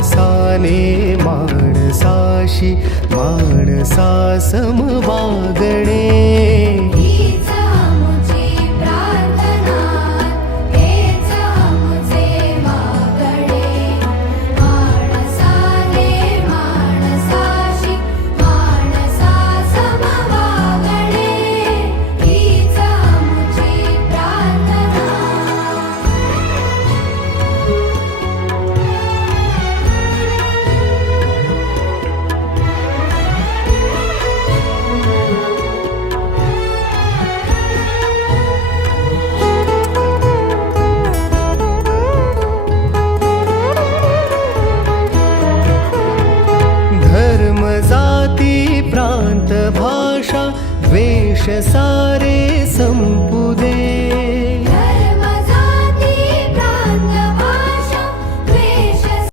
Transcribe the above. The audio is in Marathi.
माणसाने माणसाशी माणसा सम वागणे. जाती प्रांत भाषा द्वेष सारे संपुद